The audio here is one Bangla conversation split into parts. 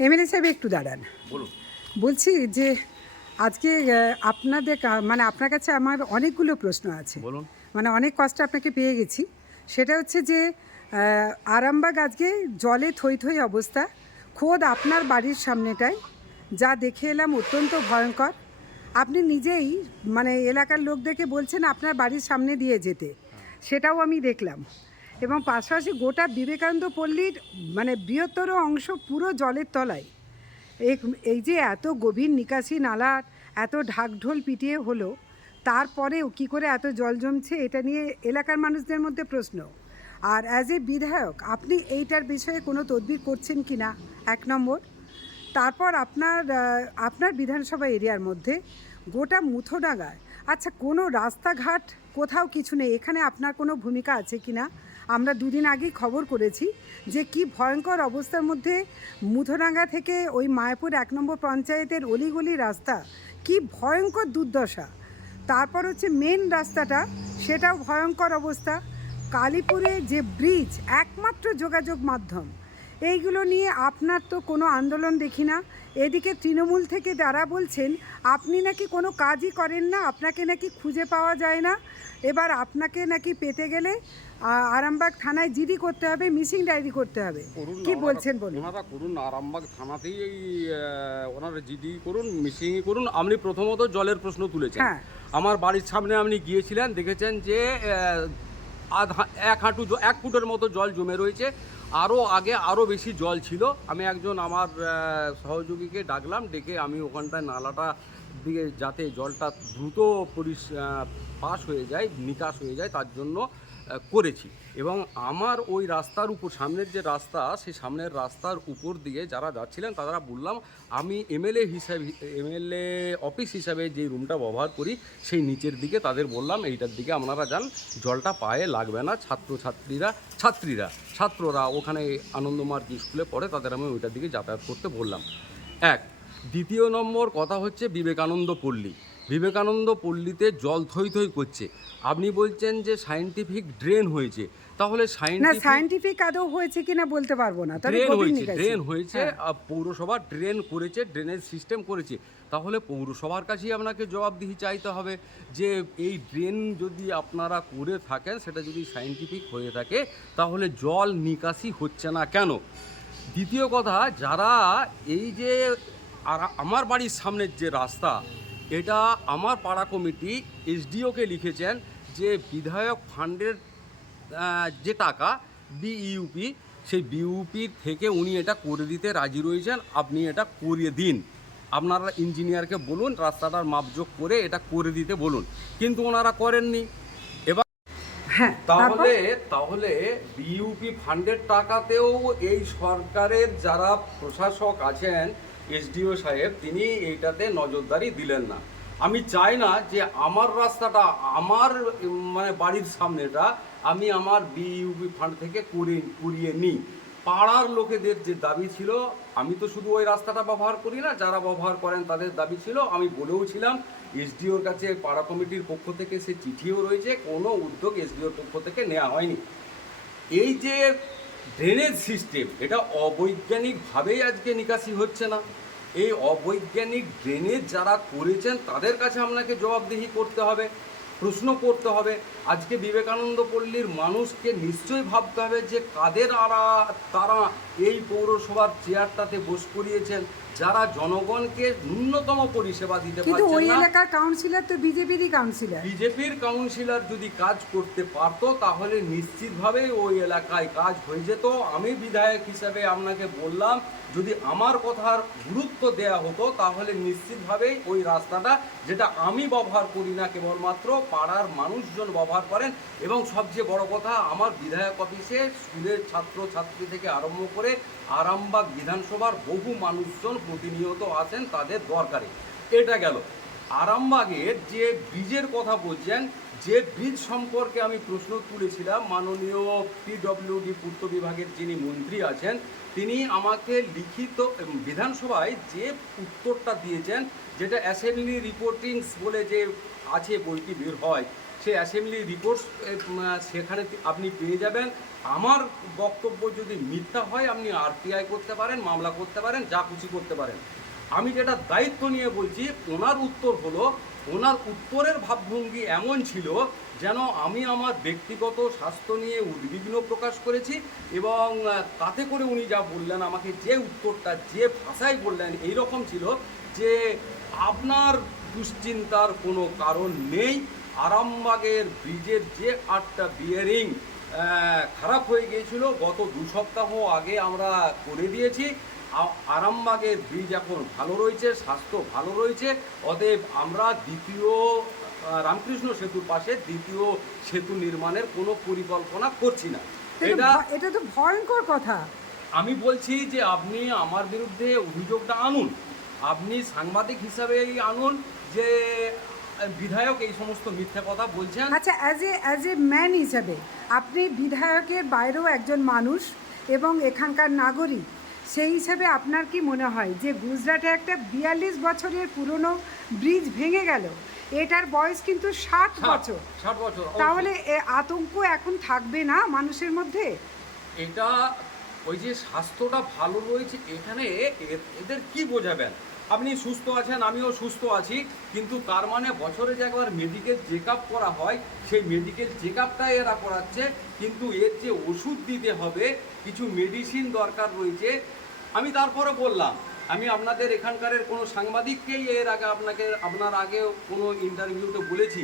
এমএলএ সাহেব একটু দাঁড়ান। বলুন। বলছি যে আজকে আপনাদের মানে আপনার কাছে আমার অনেকগুলো প্রশ্ন আছে। বলুন। মানে অনেক কষ্ট আপনাকে পেয়ে গেছি। সেটা হচ্ছে যে আরামবাগ আজকে জলে থই থই অবস্থা। খোদ আপনার বাড়ির সামনেটায় যা দেখে এলাম অত্যন্ত ভয়ঙ্কর। আপনি নিজেই মানে এলাকার লোকদেরকে বলছেন আপনার বাড়ির সামনে দিয়ে যেতে। সেটাও আমি দেখলাম। এবং পাশাপাশি গোটা বিবেকানন্দ পল্লীর মানে বৃহত্তর অংশ পুরো জলের তলায়। এই যে এত গভীর নিকাশি নালার এত ঢাকঢোল পিটিয়ে হলো, তারপরেও কি করে এত জল জমছে, এটা নিয়ে এলাকার মানুষদের মধ্যে প্রশ্ন। আর অ্যাজ এ বিধায়ক, আপনি এইটার বিষয়ে কোনো তদবির করছেন কি না? এক নম্বর। তারপর আপনার আপনার বিধানসভা এরিয়ার মধ্যে গোটা মুথোডাঙ্গায় আচ্ছা কোনো রাস্তাঘাট কোথাও কিছু নেই, এখানে আপনার কোনো ভূমিকা আছে কি না? আমরা দুদিন আগেই খবর করেছি যে কি ভয়ঙ্কর অবস্থার মধ্যে মুথোডাঙ্গা থেকে ওই মায়াপুর এক নম্বর পঞ্চায়েতের অলিগলি রাস্তা, কি ভয়ঙ্কর দুর্দশা। তারপর হচ্ছে মেন রাস্তাটা, সেটাও ভয়ঙ্কর অবস্থা। কালীপুরে যে ব্রিজ একমাত্র যোগাযোগ মাধ্যম। এইগুলো নিয়ে আপনার তো কোনো আন্দোলন দেখি না। এদিকে তৃণমূল থেকে যারা বলছেন, আপনি নাকি কোনো কাজই করেন না, আপনাকে নাকি খুঁজে পাওয়া যায় না। এবার আপনাকে নাকি পেতে গেলে আরামবাগ থানায় জিডি করতে হবে মিসিং ডায়েরি করতে হবে। কি বলছেন বলুন। ওনারা করুন আরামবাগ থানাতেই ওনারা জিডি করুন মিসিংই করুন। আপনি প্রথমত জলের প্রশ্ন তুলেছেন। হ্যাঁ। আমার বাড়ির সামনে আপনি গিয়েছিলেন দেখেছেন যে আধ এক হাঁটু এক ফুটের মতো জল জমে রয়েছে। আরও আগে আরও বেশি জল ছিল। আমি একজন আমার সহযোগীকে ডাকলাম ডেকে আমি ওখানটায় নালাটা দিকে যাতে জলটা দ্রুত পরিস পাস হয়ে যায় নিকাশ হয়ে যায় তার জন্য করেছি। এবং আমার ওই রাস্তার উপর, সামনের যে রাস্তা, সেই সামনের রাস্তার উপর দিয়ে যারা যাচ্ছিলেন তারা বললাম, আমি এমএলএ হিসাবে, এমএলএ অফিস হিসাবে যে রুমটা ব্যবহার করি, সেই নিচের দিকে, তাদের বললাম, এইটার দিকে আপনারা যান, জলটা পায়ে লাগবে না, ছাত্রছাত্রীরা, ছাত্রীরা, ছাত্ররা ওখানে আনন্দমার্গ স্কুলে পড়ে, তাদের আমি ওইটার দিকে যাতায়াত করতে বললাম। এক। দ্বিতীয় নম্বর কথা হচ্ছে বিবেকানন্দ পল্লী। বিবেকানন্দ পল্লীতে জল থই থই করছে। আপনি বলছেন যে সায়েন্টিফিক ড্রেন হয়েছে। তাহলে না সায়েন্টিফিক আদৌ হয়েছে কিনা বলতে পারব না তবে ড্রেন হয়েছে ড্রেন হয়েছে হ্যাঁ। পৌরসভা ড্রেন করেছে ড্রেনেজ সিস্টেম করেছে। তাহলে পৌরসভার কাছেই আপনাকে জবাবদিহি চাইতে হবে যে এই ড্রেন যদি আপনারা করে থাকেন সেটা যদি সায়েন্টিফিক হয়ে থাকে তাহলে জল নিকাশি হচ্ছে না কেন? দ্বিতীয় কথা যারা এই যে আর আমার বাড়ির সামনের যে রাস্তা এটা আমার পাড়া কমিটি এসডিওকে লিখেছেন যে বিধায়ক ফান্ডের যে টাকা বিইউপি সেই বিইউপির থেকে উনি এটা করে দিতে রাজি রয়েছেন। আপনি এটা করিয়ে দিন। আপনারা ইঞ্জিনিয়ারকে বলুন রাস্তাটার মাপজোক করে এটা করে দিতে বলুন। কিন্তু ওনারা করেননি। এবার হ্যাঁ তাহলে তাহলে বিইউপি ফান্ডের টাকাতেও এই সরকারের যারা প্রশাসক আছেন এসডিও সাহেব, তিনি এইটাতে নজরদারি দিলেন না। আমি চাই না যে আমার রাস্তাটা, আমার মানে বাড়ির সামনেটা আমি আমার বিইউপি ফান্ড থেকে করে, করিয়ে নিই। পাড়ার লোকেদের যে দাবি ছিল, আমি তো শুধু ওই রাস্তাটা ব্যবহার করি না, যারা ব্যবহার করেন তাদের দাবি ছিল, আমি বলেও ছিলাম, এসডিওর কাছে পাড়া কমিটির পক্ষ থেকে সে চিঠিও রয়েছে, কোনো উদ্যোগ এসডিওর পক্ষ থেকে নেওয়া হয়নি। এই যে ড্রেনেজ সিস্টেম এটা অবৈজ্ঞানিকভাবেই আজকে নিকাশি হচ্ছে না। এই অবৈজ্ঞানিক ড্রেনেজ যারা করেছেন, তাদের কাছে আপনাকে জবাবদিহি করতে হবে, প্রশ্ন করতে হবে। আজকে বিবেকানন্দ পল্লীর মানুষকে নিশ্চয়ই ভাবতে হবে যে কাদের আরা তারা এই পৌরসভার চেয়ারটাতে বস করিয়েছেন যারা জনগণকে ন্যূনতম পরিষেবা দিতে কিন্তু ওই এলাকার কাউন্সিলর তো বিজেপিরই কাউন্সিলর বিজেপির কাউন্সিলর যদি কাজ করতে পারতো তাহলে নিশ্চিতভাবেই ওই এলাকায় কাজ হয়ে যেত। আমি বিধায়ক হিসাবে আপনাকে বললাম যদি আমার কথার গুরুত্ব দেয়া হতো তাহলে নিশ্চিতভাবেই ওই রাস্তাটা যেটা আমি ব্যবহার করি না কেবলমাত্র পাড়ার মানুষজন ব্যবহার করেন। এবং সবচেয়ে বড় কথা আমার বিধায়ক অফিসে স্কুলের ছাত্র ছাত্রী থেকে আরম্ভ করে আরামবাগ বিধানসভার বহু মানুষজন প্রতিনিয়ত আসেন তাদের দরকারে। এটা গেল। আরামবাগের যে ব্রিজের কথা বলছেন, যে ব্রিজ সম্পর্কে আমি প্রশ্ন তুলেছিলাম, মাননীয় পিডব্লিউডি পূর্ত বিভাগের যিনি মন্ত্রী আছেন, তিনি আমাকে লিখিত বিধানসভায় যে উত্তরটা দিয়েছেন, যেটা অ্যাসেম্বলি রিপোর্টিংস বলে যে আছে বইটি বের হয়, সেই অ্যাসেম্বলি রিপোর্টস সেখানে আপনি পেয়ে যাবেন। আমার বক্তব্য যদি মিথ্যা হয়, আপনি আরটিআই করতে পারেন, মামলা করতে পারেন, যা খুশি করতে পারেন। আমি যেটা দায়িত্ব নিয়ে বলছি, ওনার উত্তর হলো, ওনার উত্তরের ভাবভঙ্গি এমন ছিল যেন আমি আমার ব্যক্তিগত স্বাস্থ্য নিয়ে উদ্বিগ্ন প্রকাশ করেছি এবং তাতে করে উনি যা বললেন, আমাকে যে উত্তরটা, যে ভাষায় বললেন এই রকম ছিল যে আপনার দুশ্চিন্তার কোনো কারণ নেই। আরামবাগের ব্রিজের যে আটটা বিয়ারিং খারাপ হয়ে গিয়েছিল। গত দু সপ্তাহ আগে আমরা করে দিয়েছি। আরামবাগের ব্রিজ এখন ভালো রয়েছে স্বাস্থ্য ভালো রয়েছে। অতএব আমরা দ্বিতীয় রামকৃষ্ণ সেতুর পাশে দ্বিতীয় সেতু নির্মাণের কোনো পরিকল্পনা করছি না। এটা এটা তো ভয়ঙ্কর কথা। আমি বলছি যে আপনি আমার বিরুদ্ধে অভিযোগটা আনুন। আপনি সাংবাদিক হিসাবেই আনুন যে বিধায়ক এই সমস্ত মিথ্যা কথা বলছেন? আচ্ছা as a as a man হিসাবে আপনি বিধায়কের বাইরেও একজন মানুষ এবং এখানকার নাগরিক সেই হিসাবে আপনার কি মনে হয় যে গুজরাটে একটা বিয়াল্লিশ বছরের পুরনো ব্রিজ ভেঙে গেল? এটার বয়স কিন্তু ষাট বছর। ষাট বছর তাহলে এ আতঙ্ক এখন থাকবে না মানুষের মধ্যে? এটা ওই যে স্বাস্থ্যটা ভালো রয়েছে এখানে এদের কি বোঝাবেন? আপনি সুস্থ আছেন, আমিও সুস্থ আছি, কিন্তু তার মানে বছরে যে একবার মেডিকেল চেক করা হয়, সেই মেডিকেল চেক এরা করাচ্ছে, কিন্তু এর যে ওষুধ দিতে হবে, কিছু মেডিসিন দরকার রয়েছে। আমি তারপরে বললাম, আমি আপনাদের এখানকারের কোনো সাংবাদিককেই এর আগে আপনাকে, আপনার আগে কোনো ইন্টারভিউতে বলেছি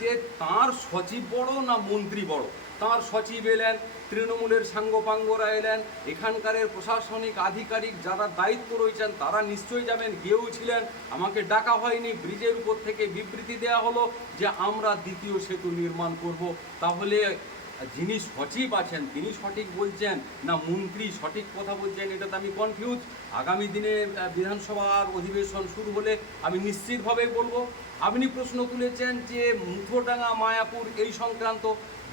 যে তার সচিব বড় না মন্ত্রী বড়? তার সচিব এলেন, তৃণমূলের সাঙ্গপাঙ্গরা এলেন, এখানকারের প্রশাসনিক আধিকারিক যারা দায়িত্ব রয়েছেন তারা নিশ্চয়ই যাবেন গিয়েও ছিলেন। আমাকে ডাকা হয়নি, ব্রিজের উপর থেকে বিবৃতি দেওয়া হলো যে আমরা দ্বিতীয় সেতু নির্মাণ করব। তাহলে যিনি সচিব আছেন, তিনি সঠিক বলছেন, না মন্ত্রী সঠিক কথা বলছেন এটাতে আমি কনফিউজ আগামী দিনে বিধানসভার অধিবেশন শুরু হলে আমি নিশ্চিতভাবে বলব, আপনি প্রশ্ন তুলেছেন যে মুথোডাঙ্গা মায়াপুর এই সংক্রান্ত,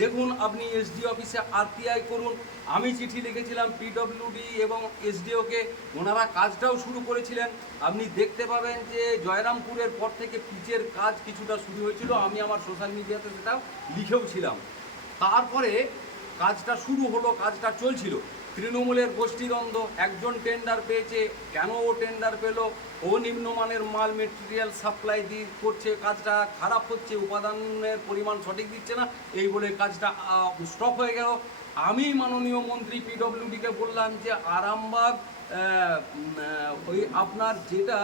দেখুন আপনি এসডি অফিসে আরটিআই করুন। আমি চিঠি লিখেছিলাম পিডব্লিউডি এবং এসডিওকে ওনারা কাজটাও শুরু করেছিলেন। আপনি দেখতে পাবেন যে জয়রামপুরের পর থেকে পিচের কাজ কিছুটা শুরু হয়েছিল। আমি আমার সোশ্যাল মিডিয়াতে সেটা লিখেও ছিলাম। তারপরে কাজটা শুরু হলো, কাজটা চলছিল। তৃণমূলের গোষ্ঠীদ্বন্দ্ব, একজন টেন্ডার পেয়েছে, কেন ও টেন্ডার পেল? ও নিম্নমানের মাল মেটেরিয়াল সাপ্লাই দিয়ে করছে, কাজটা খারাপ হচ্ছে, উপাদানের পরিমাণ সঠিক দিচ্ছে না, এই বলে কাজটা স্টপ হয়ে গেল। আমি মাননীয় মন্ত্রী পিডব্লিউডিকে বললাম যে, আরামবাগ ওই আপনার যেটা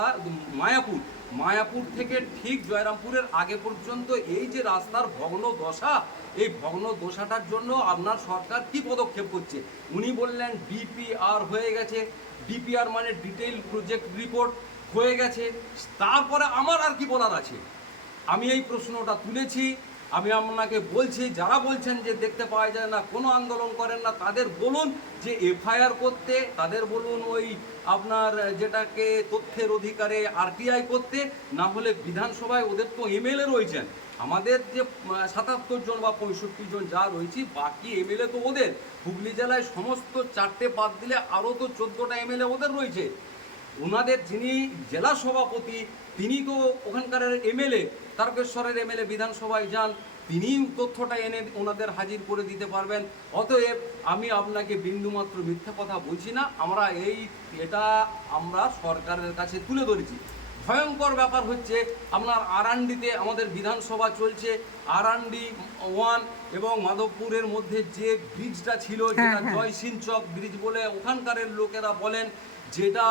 মায়াপুর মায়াপুর থেকে ঠিক জয়রামপুরের আগে পর্যন্ত এই যে রাস্তার ভগ্ন দশা, এই ভগ্ন দশাটার জন্য আপনার সরকার কি পদক্ষেপ করছে? উনি বললেন ডিপিআর হয়ে গেছে। ডিপিআর মানে ডিটেইল প্রজেক্ট রিপোর্ট হয়ে গেছে। তারপরে আমার আর কি বলার আছে? আমি এই প্রশ্নটা তুলেছি। আমি আপনাকে বলছি, যারা বলছেন যে দেখতে পাওয়া যায় না, কোনো আন্দোলন করেন না, তাদের বলুন যে এফআইআর করতে, তাদের বলুন ওই আপনার যেটাকে তথ্যের অধিকারে আরটিআই করতে, না হলে বিধানসভায় ওদের তো এমএলএ রয়েছেন। আমাদের যে সাতাত্তর জন বা পঁয়ষট্টি জন যা রয়েছে, বাকি এমএলএ তো ওদের। হুগলি জেলায় সমস্ত চারটে বাদ দিলে আরও তো চোদ্দোটা এমএলএ ওদের রয়েছে। ওনাদের যিনি জেলা সভাপতি তিনি তো ওখানকার এমএলএ তারকেশ্বরের এমএলএ বিধানসভায় যান তিনি তথ্যটা এনে ওনাদের হাজির করে দিতে পারবেন। অতএব আমি আপনাকে বিন্দুমাত্র মিথ্যা কথা বলছি না আমরা এই এটা আমরা সরকারের কাছে তুলে ধরেছি। ভয়ঙ্কর ব্যাপার হচ্ছে আপনার আরান্ডিতে আমাদের বিধানসভা চলছে আরান্ডি ওয়ান এবং মাধবপুরের মধ্যে যে ব্রিজটা ছিল হ্যাঁ, যেটা হ্যাঁ। জয় সিনচক ব্রিজ বলে ওখানকারের লোকেরা বলেন যেটা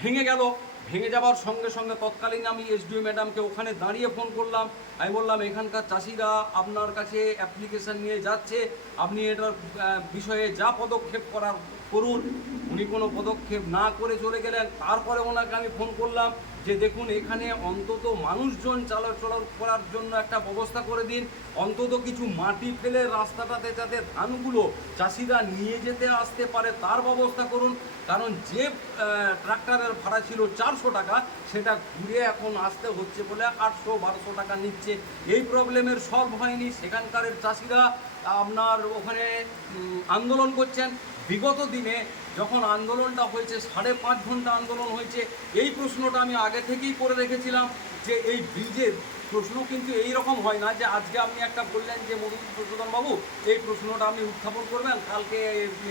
ভেঙে গেল। ভেঙে যাওয়ার সঙ্গে সঙ্গে তৎকালীন আমি এসডিও ম্যাডামকে ওখানে দাঁড়িয়ে ফোন করলাম। আমি বললাম, এখানকার চাষিরা আপনার কাছে অ্যাপ্লিকেশান নিয়ে যাচ্ছে। আপনি এটার বিষয়ে যা পদক্ষেপ করার, করুন। উনি কোনো পদক্ষেপ না করে চলে গেলেন। তারপরে ওনাকে আমি ফোন করলাম। যে দেখুন, এখানে অন্তত মানুষজন চলাচল করার জন্য একটা ব্যবস্থা করে দিন। অন্তত কিছু মাটি ফেলে রাস্তাটাতে যাতে ধানগুলো চাষিরা নিয়ে যেতে আসতে পারে, তার ব্যবস্থা করুন। কারণ যে ট্রাক্টরের ভাড়া ছিল চারশো টাকা, সেটা ঘুরে এখন আসতে হচ্ছে বলে আটশো বারোশো টাকা নিচ্ছে। এই প্রবলেমের সলভ হয়নি। সেখানকারের চাষিরা আপনার ওখানে আন্দোলন করছেন। বিগত দিনে যখন আন্দোলনটা হয়েছে, সাড়ে পাঁচ ঘণ্টা আন্দোলন হয়েছে, এই প্রশ্নটা আমি আগে থেকেই করে রেখেছিলাম যে এই ব্রিজের প্রশ্ন কিন্তু এই রকম হয় না যে আজকে আপনি একটা বললেন যে মধুসূদন বাবু, এই প্রশ্নটা আপনি উত্থাপন করবেন, কালকে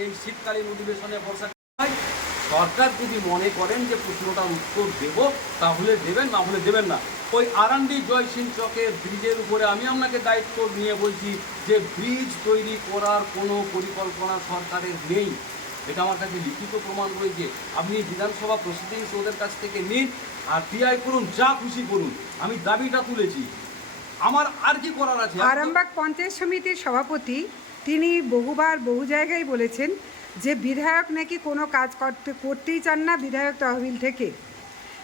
এই শীতকালীন অধিবেশনে বর্ষা সরকার যদি মনে করেন যে প্রশ্নটা উত্তর দেব, তাহলে দেবেন, না হলে দেবেন না। ওই আরান্দি জয়সিং চকের ব্রিজের উপরে আমি আপনাকে দায়িত্ব নিয়ে বলছি যে ব্রিজ তৈরি করার কোনো পরিকল্পনা সরকারের নেই। এটা আমার কাছে লিখিত প্রমাণ রয়েছে আপনি বিধানসভা প্রসিডিংস ওদের কাছ থেকে নিন আর টিআই করুন যা খুশি করুন। আমি দাবিটা তুলেছি। আমার আর কি করার আছে? আরামবাগ পঞ্চায়েত সমিতির সভাপতি তিনি বহুবার বহু জায়গায় বলেছেন যে বিধায়ক নাকি কোনো কাজ করতে করতেই চান না বিধায়ক তহবিল থেকে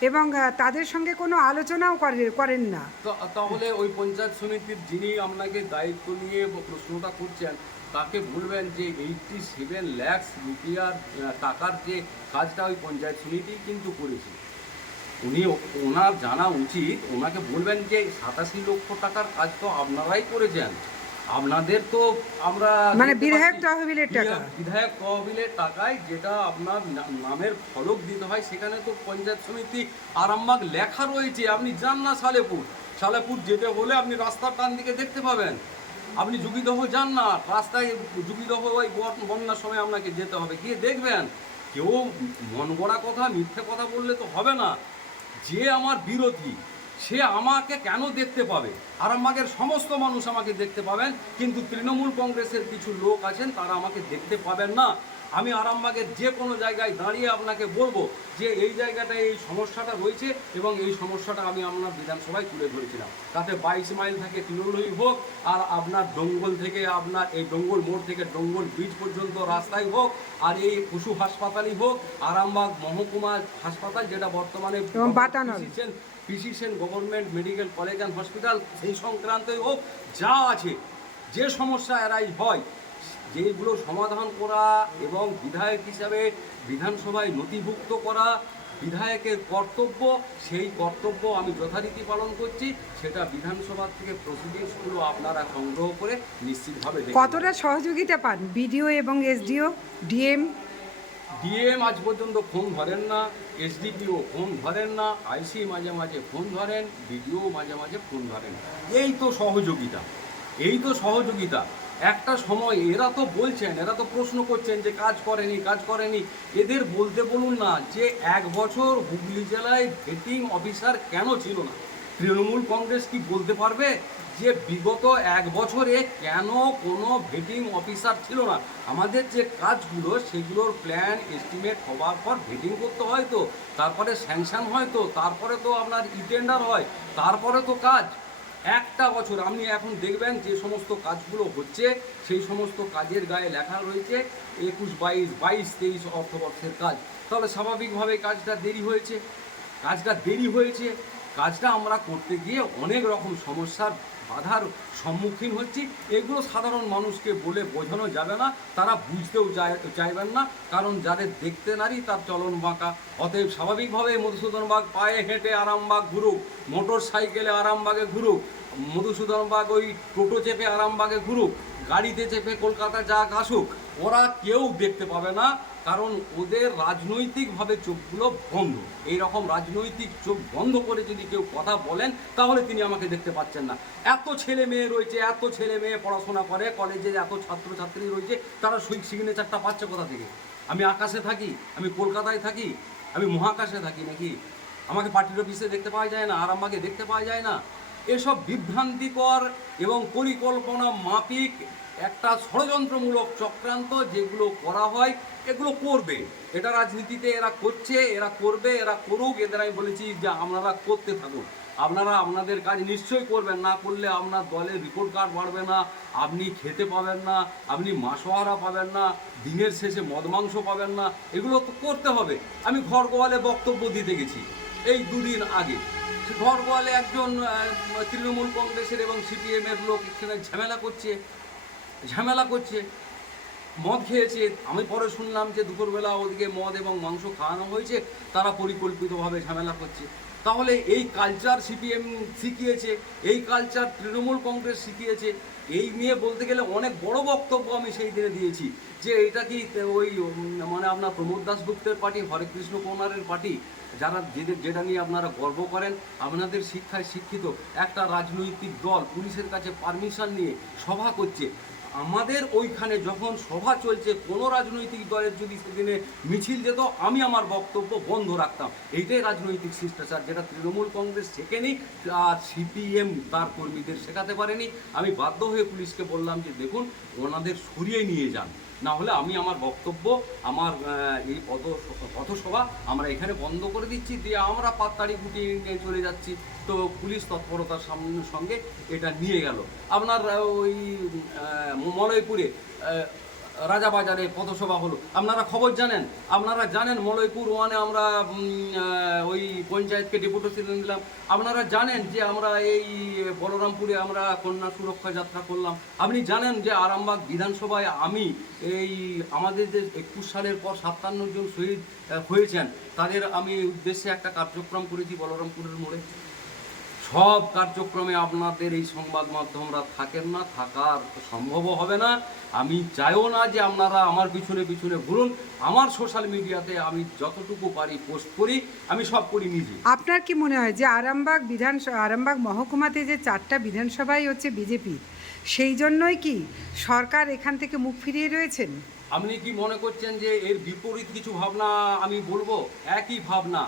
এবং তাদের সঙ্গে কোনো আলোচনাও করে করেন না। তা- তাহলে ওই পঞ্চায়েত সমিতির যিনি আপনাকে দায়িত্ব নিয়ে প্রশ্নটা করছেন তাকে বলবেন যে এইটটি সেভেন ল্যাক্স রুপিয়ার টাকার যে কাজটা ওই পঞ্চায়েত সমিতি কিন্তু করেছে। উনি ওনার জানা উচিত ওনাকে বলবেন যে সাতাশি লক্ষ টাকার কাজ তো আপনারাই করেছেন। আপনাদের তো আমরা মানে বিধায়ক তহবিলের টাকা। বিধায়ক- বিধায়ক তহবিলের টাকায় যেটা আপনার নামের ফলক দিতে হয় সেখানে তো পঞ্চায়েত সমিতি আরামবাগ লেখা রয়েছে। আপনি যান না সালেপুর সালেপুর যেতে হলে আপনি রাস্তার টান দিকে দেখতে পাবেন। আপনি যুগিদহ যান না, রাস্তায় যুগিদহ ওই বন- বন্যার সময় আপনাকে যেতে হবে। গিয়ে দেখবেন, কেউ মন গড়া কথা, মিথ্যে কথা বললে তো হবে না। যে আমার বিরোধী, সে আমাকে কেন দেখতে পাবে? আরামবাগের সমস্ত মানুষ আমাকে দেখতে পাবেন, কিন্তু তৃণমূল কংগ্রেসের কিছু লোক আছেন, তারা আমাকে দেখতে পাবেন না। আমি আরামবাগের যে কোনো জায়গায় দাঁড়িয়ে আপনাকে বলব যে এই জায়গাটায় এই সমস্যাটা রয়েছে এবং এই সমস্যাটা আমি আপনার বিধানসভায় তুলে ধরেছিলাম। তাতে বাইশ মাইল থেকে তৃণমূলই হোক আর আপনার ডঙ্গল থেকে আপনার এই ডঙ্গল মোড় থেকে ডঙ্গল ব্রিজ পর্যন্ত রাস্তায় হোক আর এই পশু হাসপাতালই হোক আরামবাগ মহকুমা হাসপাতাল যেটা বর্তমানে PC Sen government medical college and hospital সেই সংক্রান্তই হোক যা আছে যে সমস্যা এরাই হয় যেগুলো সমাধান করা এবং বিধায়ক হিসাবে বিধানসভায় নথিভুক্ত করা বিধায়কের কর্তব্য সেই কর্তব্য আমি যথারীতি পালন করছি। সেটা বিধানসভা থেকে প্রসিডিংসগুলো আপনারা সংগ্রহ করে নিশ্চিতভাবে কতটা সহযোগিতা পান? বিডিও এবং এসডিও ডিএম? ডিএম আজ পর্যন্ত ফোন ধরেন না এসডিপিও ফোন ধরেন না আইসি মাঝে মাঝে ফোন ধরেন বিডিও মাঝে মাঝে ফোন ধরেন। এই তো সহযোগিতা এই তো সহযোগিতা। একটা সময় এরা তো বলছেন, এরা তো প্রশ্ন করছেন যে কাজ করেনি কাজ করেনি। এদের বলতে বলুন না যে এক বছর হুগলি জেলায় ভেটিং অফিসার কেন ছিল না? তৃণমূল কংগ্রেস কি বলতে পারবে যে বিগত এক বছরে কেন কোনো ভেটিং অফিসার ছিল না? আমাদের যে কাজগুলো, সেগুলোর প্ল্যান এস্টিমেট হওয়ার পর ভেটিং করতে হয় তো। তারপরে স্যাংশন হয় তো, তারপরে তো আপনার ইটেন্ডার হয়, তারপরে তো কাজ। একটা বছর আপনি এখন দেখবেন যে সমস্ত কাজগুলো হচ্ছে, সেই সমস্ত কাজের গায়ে লেখা রয়েছে, একুশ, বাইশ বাইশ, তেইশ অর্থবর্ষের কাজ। তাহলে স্বাভাবিকভাবে কাজটা দেরি হয়েছে। কাজটা দেরি হয়েছে কাজটা আমরা করতে গিয়ে অনেক রকম সমস্যার বাধার সম্মুখীন হচ্ছি। এগুলো সাধারণ মানুষকে বলে বোঝানো যাবে না, তারা বুঝতেও চাইবেন না। কারণ যাদের দেখতে নারী, তার চলন বাঁকা। অতএব স্বাভাবিকভাবে মধুসূদন বাগ পায়ে হেঁটে আরামবাগ ঘুরুক, মোটর সাইকেলে আরামবাগে ঘুরুক, মধুসূদন বাগ ওই টোটো চেপে আরামবাগে ঘুরুক, গাড়িতে চেপে কলকাতা যাক আসুক, ওরা কেউ দেখতে পাবে না। কারণ ওদের রাজনৈতিকভাবে চোখগুলো বন্ধ। এই রকম রাজনৈতিক চোখ বন্ধ করে যদি কেউ কথা বলেন, তাহলে তিনি আমাকে দেখতে পাচ্ছেন না। এত ছেলে মেয়ে রয়েছে, এত ছেলে মেয়ে পড়াশোনা করে, কলেজে এত ছাত্রছাত্রী রয়েছে, তারা সিগনেচারটা পাচ্ছে কোথা থেকে? আমি আকাশে থাকি, আমি কলকাতায় থাকি, আমি মহাকাশে থাকি নাকি? আমাকে পার্টির অফিসে দেখতে পাওয়া যায় না, আর আমাকে দেখতে পাওয়া যায় না। এসব বিভ্রান্তিকর এবং পরিকল্পনা মাফিক একটা ষড়যন্ত্রমূলক চক্রান্ত যেগুলো করা হয়, এগুলো করবে। এটা রাজনীতিতে এরা করছে, এরা করবে, এরা করুক, এদের আমি বলেছি যে আপনারা করতে থাকুন। আপনারা আপনাদের কাজ নিশ্চয়ই করবেন, না করলে আপনার দলের রিপোর্ট কার্ড বাড়বে না, আপনি খেতে পাবেন না, আপনি মাসোহারা পাবেন না, দিনের শেষে মদ মাংস পাবেন না, এগুলো তো করতে হবে। আমি ঘর গোয়ালে বক্তব্য দিতে গেছি। এই দুদিন আগে। গোয়ালে একজন তৃণমূল কংগ্রেসের এবং সিপিএমের লোক এখানে ঝামেলা করছে ঝামেলা করছে, মদ খেয়েছে। আমি পরে শুনলাম যে দুপুরবেলা ওদিকে মদ এবং মাংস খাওয়ানো হয়েছে, তারা পরিকল্পিতভাবে ঝামেলা করছে। তাহলে এই কালচার সিপিএম শিখিয়েছে, এই কালচার তৃণমূল কংগ্রেস শিখিয়েছে এই নিয়ে বলতে গেলে অনেক বড় বক্তব্য আমি সেই দিনে দিয়েছি যে এটা কি ওই মানে আপনার প্রমোদ দাসগুপ্তের পার্টি হরে কৃষ্ণ কোনারের পার্টি, যারা যেটা নিয়ে আপনারা গর্ব করেন, আপনাদের শিক্ষায় শিক্ষিত একটা রাজনৈতিক দল পুলিশের কাছে পারমিশন নিয়ে সভা করছে। আমাদের ওইখানে যখন সভা চলছে, কোনো রাজনৈতিক দলের যদি সেদিনে মিছিল যেত, আমি আমার বক্তব্য বন্ধ রাখতাম। এইটাই রাজনৈতিক শিষ্টাচার, যেটা তৃণমূল কংগ্রেস শেখেনি আর সিপিএম তার কর্মীদের শেখাতে পারেনি। আমি বাধ্য হয়ে পুলিশকে বললাম যে, দেখুন, ওনাদের সরিয়ে নিয়ে যান। না হলে আমি আমার বক্তব্য, আমার এই পদ, পথসভা আমরা এখানে বন্ধ করে দিচ্ছি, দিয়ে আমরা পাত্তাড়ি গুটিয়ে চলে যাচ্ছি। তো পুলিশ তৎপরতার সামনে সঙ্গে এটা নিয়ে গেল। আপনার ওই মলয়পুরে রাজাবাজারে পথসভা হলো। আপনারা খবর জানেন? আপনারা জানেন মলয়পুর ওয়ানে আমরা ওই পঞ্চায়েতকে ডেপুটেশন দিলাম। আপনারা জানেন যে আমরা এই বলরামপুরে আমরা কন্যা সুরক্ষা যাত্রা করলাম। আপনি জানেন যে আরামবাগ বিধানসভায় আমি এই আমাদের যে একুশ সালের পর সাতান্ন জন শহীদ হয়েছেন। তাদের আমি উদ্দেশ্যে একটা কার্যক্রম করেছি বলরামপুরের মোড়ে। সব কার্যক্রমে আপনাদের এই সংবাদ মাধ্যমরা থাকেন না থাকার সম্ভবও হবে না। আমি চাইও না যে আপনারা আমার পিছনে পিছনে ঘুরুন। আমার সোশ্যাল মিডিয়াতে আমি যতটুকু পারি পোস্ট করি আমি সব করি নিজে। আপনার কি মনে হয় যে আরামবাগ বিধান আরামবাগ মহকুমাতে যে চারটা বিধানসভাই হচ্ছে বিজেপি সেই জন্যই কি সরকার এখান থেকে মুখ ফিরিয়ে রয়েছেন? আপনি কি মনে করছেন যে এর বিপরীত কিছু ভাবনা আমি বলব? একই ভাবনা।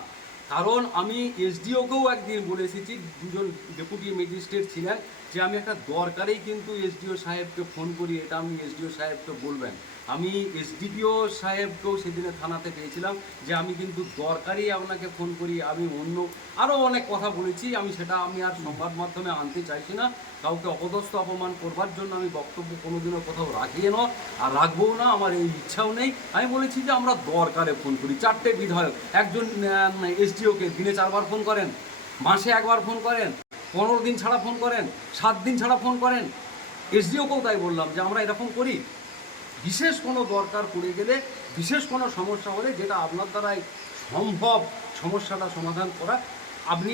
কারণ আমি এসডিওকেও একদিন বলে এসেছি, দুজন ডেপুটি ম্যাজিস্ট্রেট ছিলেন, যে আমি একটা দরকারেই কিন্তু এসডিও সাহেবকে ফোন করি, এটা আমি এসডিও সাহেবকে বলবেন। আমি এসডিপিও সাহেবকেও সেদিনে থানাতে পেয়েছিলাম যে আমি কিন্তু দরকারই আপনাকে ফোন করি, আমি অন্য আরও অনেক কথা বলেছি, আমি সেটা আমি আর সংবাদ মাধ্যমে আনতে চাইছি না। কাউকে অপদস্থ অপমান করবার জন্য আমি বক্তব্য কোনোদিনও কোথাও রাখিয়ে না, আর রাখবও না, আমার এই ইচ্ছাও নেই। আমি বলেছি যে আমরা দরকারে ফোন করি, চারটে বিধায়ক, একজন এসডিওকে দিনে চারবার ফোন করেন, মাসে একবার ফোন করেন, পনেরো দিন ছাড়া ফোন করেন, সাত দিন ছাড়া ফোন করেন। এসডিওকেও তাই বললাম যে আমরা এরকম করি বিশেষ কোনো দরকার পড়ে গেলে, বিশেষ কোনো সমস্যা হলে যেটা আপনার দ্বারাই সম্ভব সমস্যাটা সমাধান করা। আপনি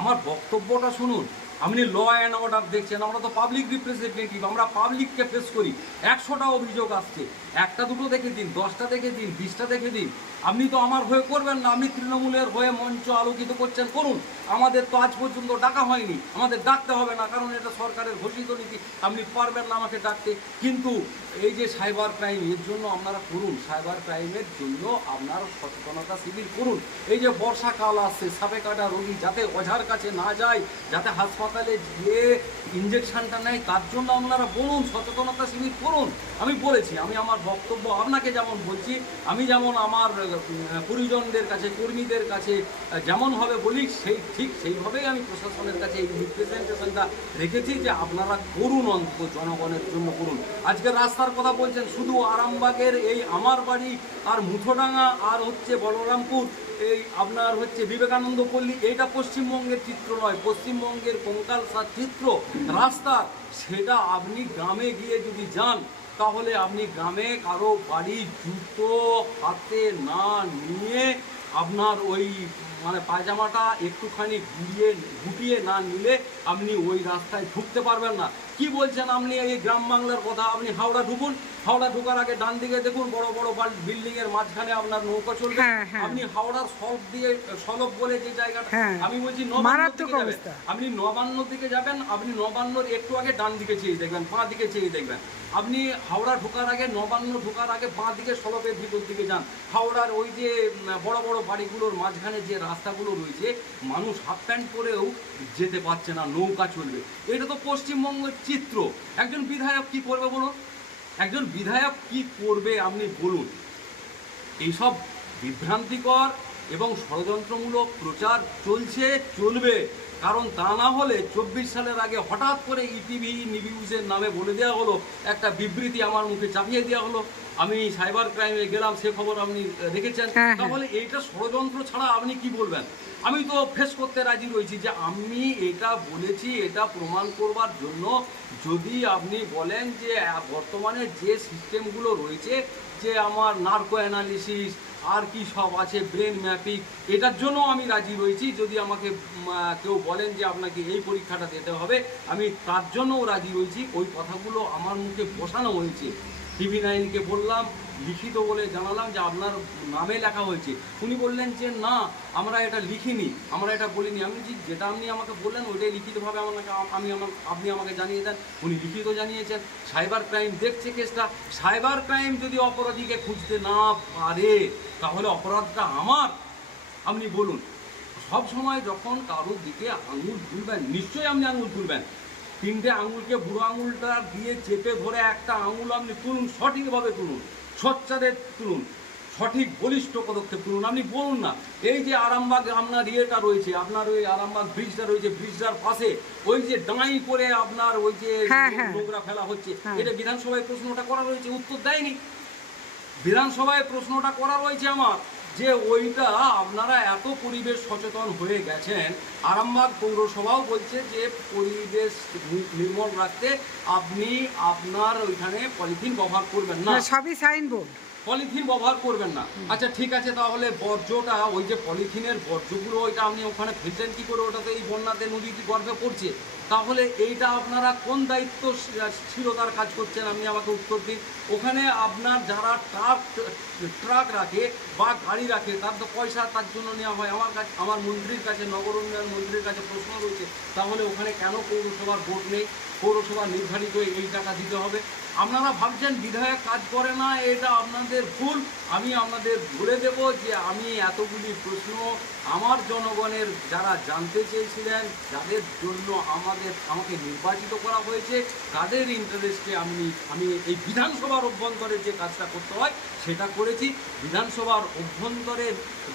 আমার বক্তব্যটা শুনুন। আপনি ল অ্যান্ড অর্ডার দেখছেন, আমরা তো পাবলিক রিপ্রেজেন্টেটিভ আমরা পাবলিককে ফেস করি। একশোটা অভিযোগ আসছে। একটা দুটো দেখে দিন, দশটা দেখে দিন, বিশটা দেখে দিন। আপনি তো আমার হয়ে করবেন না, আপনি তৃণমূলের হয়ে মঞ্চ আলোকিত করছেন, করুন। আমাদের তো আজ পর্যন্ত ডাকা হয়নি, আমাদের ডাকতে হবে না, কারণ এটা সরকারের ঘোষিত নীতি, আপনি পারবেন না আমাকে ডাকতে। কিন্তু এই যে সাইবার ক্রাইম, এর জন্য আপনারা করুন, সাইবার ক্রাইমের জন্য আপনার সচেতনতা শিবির করুন। এই যে বর্ষাকাল আসছে, সাপে কাটা রোগী যাতে ওঝার কাছে না যায়, যাতে হাসপাতালে গিয়ে ইঞ্জেকশনটা নেয়, তার জন্য আপনারা বলুন, সচেতনতা শিবির করুন। আমি বলেছি, আমি আমার বক্তব্য আপনাকে যেমন বলছি, আমি যেমন আমার পরিজনদের কাছে কর্মীদের কাছে আহ, যেমনভাবে বলি সেই ঠিক সেইভাবেই আমি প্রশাসনের কাছে এই রিপ্রেজেন্টেশনটা রেখেছি যে আপনারা করুন অন্তত জনগণের জন্য করুন। আজকে রাস্তার কথা বলছেন শুধু আরামবাগের এই আমার বাড়ি আর মুঠোডাঙ্গা আর হচ্ছে বলরামপুর এই আপনার হচ্ছে বিবেকানন্দ পল্লী এইটা পশ্চিমবঙ্গের চিত্র নয় পশ্চিমবঙ্গের কঙ্কালসার চিত্র রাস্তা সেটা আপনি গ্রামে গিয়ে যদি যান তাহলে আপনি গ্রামে কারও বাড়ির জুতো হাতে না নিয়ে আপনার ওই মানে পায়জামাটা একটুখানি ঘুরিয়ে গুটিয়ে না নিলে আপনি ওই রাস্তায় ঢুকতে পারবেন না। কি বলছেন আপনি এই গ্রাম বাংলার কথা? আপনি হাওড়া ঢুকুন। হাওড়া ঢোকার আগে ডান দিকে দেখুন বড় বড় বিল্ডিং এর মাঝখানে আপনার নৌকা চলবে। হ্যাঁ, হ্যাঁ। আপনি হাওড়ার সলভ দিয়ে সলভ বলে যে জায়গাটা হ্যাঁ। আমি বলছি। আপনি নবান্ন দিকে যাবেন আপনি নবান্নর একটু আগে ডান দিকে চেয়ে দেখবেন বাঁ দিকে চেয়ে দেখবেন। আপনি হাওড়া ঢোকার আগে নবান্ন ঢোকার আগে বাঁ দিকে সলপের ভিতর দিকে যান। হাওড়ার ওই যে বড় বড় বাড়িগুলোর মাঝখানে যে রাস্তাগুলো রয়েছে, মানুষ হাফ প্যান্ট পরেও যেতে পারছে না, নৌকা চলবে। এটা তো পশ্চিমবঙ্গের চিত্র। একজন বিধায়ক কি করবে বলো? একজন বিধায়ক কি করবে আপনি বলুন। এইসব বিভ্রান্তিকর এবং ষড়যন্ত্রমূলক প্রচার চলছে, চলবে। কারণ তা না হলে চব্বিশ সালের আগে হঠাৎ করে ইটিভি নিউজের নামে বলে দেওয়া হলো একটা বিবৃতি আমার মুখে চাপিয়ে দেওয়া হলো। আমি সাইবার ক্রাইমে গেলাম সে খবর আপনি রেখেছেন হ্যাঁ, হ্যাঁ। তাহলে এইটা ষড়যন্ত্র ছাড়া আপনি কি বলবেন? আমি তো ফেস করতে রাজি রয়েছি যে আমি এটা বলেছি এটা প্রমাণ করবার জন্য। যদি আপনি বলেন যে বর্তমানে যে সিস্টেমগুলো রয়েছে যে আমার নার্কো অ্যানালিসিস আর কি সব আছে ব্রেন ম্যাপিং এটার জন্য আমি রাজি রয়েছি যদি আমাকে কেউ বলেন যে আপনাকে এই পরীক্ষাটা দিতে হবে, আমি তার জন্যও রাজি রয়েছি ওই কথাগুলো আমার মুখে বসানো হয়েছে। টিভি নাইনকে বললাম লিখিত বলে জানালাম যে আপনার নামে লেখা হয়েছে। উনি বললেন যে, না, আমরা এটা লিখিনি, আমরা এটা বলিনি। আমি বলছি, যেটা আপনি আমাকে বললেন, ওইটাই লিখিতভাবে আমাকে, আমি আমার, আপনি আমাকে জানিয়ে দেন। উনি লিখিত জানিয়েছেন। সাইবার ক্রাইম দেখছে কেসটা। সাইবার ক্রাইম যদি অপরাধীকে খুঁজতে না পারে, তাহলে অপরাধটা আমার। আপনি বলুন। সব সময় যখন কারোর দিকে আঙুল তুলবেন, নিশ্চয়ই আপনি আঙুল তুলবেন। তিনটে আঙুলকে বুড়ো আঙুলটা দিয়ে চেপে ধরে একটা আঙুল আপনি তুলুন, সঠিকভাবে তুলুন। সোচ্চারে তুলুন সঠিক বলিষ্ঠ পদক্ষেপ তুলুন আপনি বলুন না এই যে আরামবাগ আপনার ইয়েটা রয়েছে আপনার ওই আরামবাগ ব্রিজটা রয়েছে ব্রিজটার পাশে ওই যে ডাঁই করে আপনার ওই যে হ্যাঁ, হ্যাঁ। নোংরা ফেলা হচ্ছে হ্যাঁ। এটা বিধানসভায় প্রশ্নটা করা রয়েছে উত্তর দেয়নি বিধানসভায় প্রশ্নটা করা রয়েছে আমার যে ওইটা আপনারা এত পরিবেশ সচেতন হয়ে গেছেন, আরামবাগ পৌরসভাও বলছে যে পরিবেশ নির্মল রাখতে আপনি আপনার ওইখানে পলিথিন ব্যবহার করবেন না। সবই সাইনবোর্ড পলিথিন ব্যবহার করবেন না। আচ্ছা ঠিক আছে তাহলে বর্জ্যটা ওই যে পলিথিনের বর্জ্যগুলো ওইটা আপনি ওখানে ফেলছেন কি করে? ওটা তো এই বন্যাতে নদীর গর্ভে পড়ছে। তাহলে এইটা আপনারা কোন দায়িত্ব ছিল তার কাজ করছেন? আপনি আমাকে উত্তর দিন। ওখানে আপনার যারা ট্রাক ট্রাক রাখে বা গাড়ি রাখে তার তো পয়সা তার জন্য নেওয়া হয়। আমার কাছে আমার মন্ত্রীর কাছে নগর উন্নয়ন মন্ত্রীর কাছে প্রশ্ন রয়েছে তাহলে ওখানে কেন পৌরসভার ভোট নেই? পৌরসভা নির্ধারিত এই টাকা দিতে হবে। আপনারা ভাবছেন বিধায়ক কাজ করে না এটা আপনাদের ভুল। আমি আপনাদের বলে দেব যে আমি এতগুলি প্রশ্ন আমার জনগণের যারা জানতে চেয়েছিলেন, যাদের জন্য আমাদের, আমাকে নির্বাচিত করা হয়েছে, তাদের ইন্টারেস্টে আমি আমি এই বিধানসভার অভ্যন্তরে যে কাজটা করতে হয়, সেটা করেছি। বিধানসভার অভ্যন্তরে,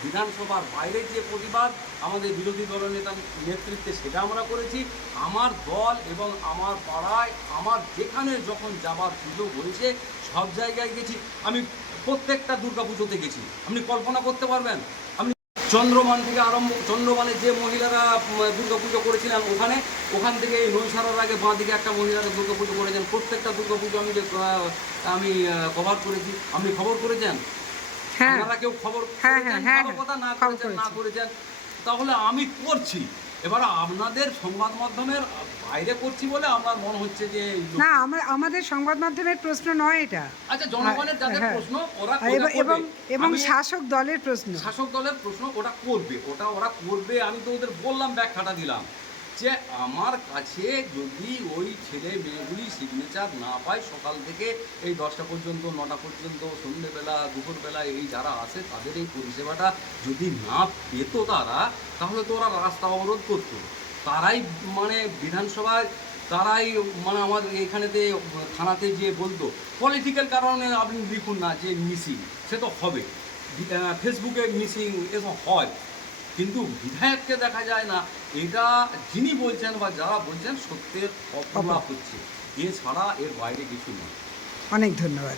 বিধানসভার বাইরে যে প্রতিবাদ আমাদের বিরোধী দলনেতার নেতৃত্বে সেটা আমরা করেছি। আমার দল এবং আমার পাড়ায়, আমার যেখানে যখন যাবার সুযোগ হয়েছে, সব জায়গায় গেছি। আমি প্রত্যেকটা দুর্গাপুজোতে গেছি। আপনি কল্পনা করতে পারবেন? আপনি চন্দ্রমান থেকে আরম্ভ চন্দ্রমানে যে মহিলারা দুর্গাপুজো করেছিলেন ওখানে ওখান থেকে এই নৈশারার আগে বাঁ দিকে একটা মহিলারা দুর্গাপুজো করেছেন। প্রত্যেকটা দুর্গাপুজো আমি আমি কভার করেছি। আপনি খবর করেছেন? হ্যাঁ। আপনারা কেউ খবর হ্যাঁ, হ্যাঁ, কথা না করেছেন না করেছেন তাহলে আমি করছি। এবার আপনাদের সংবাদ মাধ্যমের বাইরে করছি বলে আমার মনে হচ্ছে যে না আমার আমাদের সংবাদ মাধ্যমের প্রশ্ন নয় এটা। আচ্ছা জনগণের যাদের হ্যাঁ। প্রশ্ন ওরা এবং এবং শাসক দলের প্রশ্ন। শাসক দলের প্রশ্ন ওটা করবে ওটা ওরা করবে। আমি তো ওদের বললাম ব্যাখ্যাটা দিলাম যে আমার কাছে যদি ওই ছেলে মেয়েগুলি সিগনেচার না পায় সকাল থেকে এই দশটা পর্যন্ত নটা পর্যন্ত সন্ধ্যেবেলা দুপুরবেলা এই যারা আসে তাদের এই পরিষেবাটা যদি না পেত তারা তাহলে তো ওরা রাস্তা অবরোধ করতো। তারাই মানে বিধানসভায় তারাই মানে আমাদের এখানেতে থানাতে গিয়ে বলতো পলিটিক্যাল কারণে আপনি লিখুন না যে মিসিং সে তো হবে। ফেসবুকে মিসিং এসব হয়। কিন্তু বিধায়ককে দেখা যায় না। এটা যিনি বলছেন বা যারা বলছেন সত্যের অপরাধ হচ্ছে। এছাড়া এর বাইরে কিছু নয়। অনেক ধন্যবাদ।